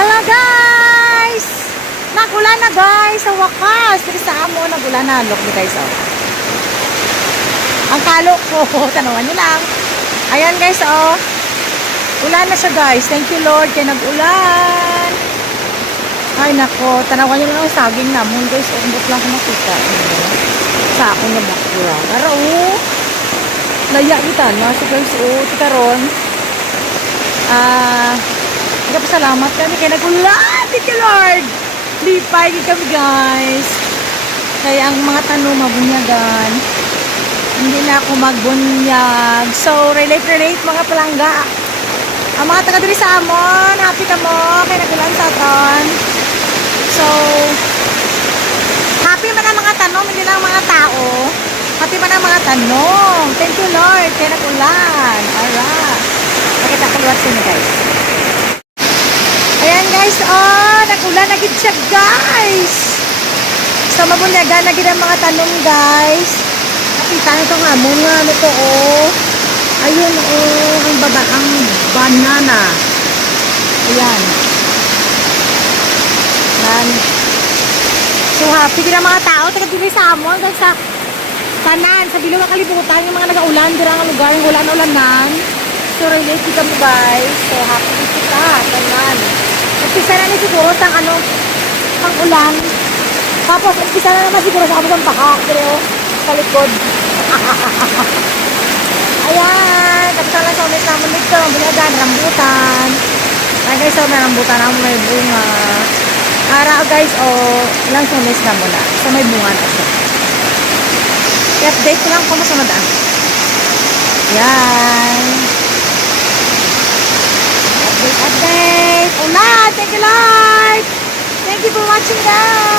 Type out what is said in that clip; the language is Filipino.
Hello guys! Nagulan na guys! Sa wakas! Dito sa amo, nagulan na. Look mo guys, oh. Ang kalo ko. Tanawan nyo lang. Ayan guys, oh. Ulan na siya guys. Thank you Lord. Kaya nag-ulan. Ay nako. Tanawan nyo lang ang saging namon guys. Oh, Umbot lang ko makita. Sa akong na background. Ara, oh. Laya kita na. So guys, oh. Tika ron. Ah... Nagpasalamat kami kaya nagulan. Thank you, Lord. Lipay kami, guys. Kaya ang mga tanong mabunyagan. Hindi na ako magbunyag. So, relate-relate mga palangga. Ang mga taga diri sa Amon, happy ka mo. Kaya nagulan sa aton. So, happy man ang mga tanong, hindi lang ang mga tao. Happy man ang mga tanong. Thank you, Lord. Kaya nagulan. Alright. Nakita ko luwat sino, guys. Oh, nagulan na siya guys. So mabunyaga na gid ang mga tanong guys. Nakita amon nga ano to oh. Ayun oh, ang baba ang banana. Ayan. Yan. So happy gid ang mga tao taga dili sa amon guys sa tanan sa bilog nga kalibutan yung mga nagaulan dira nga lugar yung ulan ulan nan. So relate kita mo guys. So happy kita tanan. Ni siguro sa ano, ang ulan. Tapos, umpisa na naman siguro sa kabutang baka. Pero, sa likod. Ayan. Tapos lang sa ulit naman dito. Bunyagan, rambutan. Ayan guys, so may rambutan na may bunga. Araw guys, o, oh, ilang sumis na muna. So may bunga na siya. I-update ko lang kung masunod ah. Yan. Update, update. Ulan! Thank you, Lord! Thank you for watching, guys!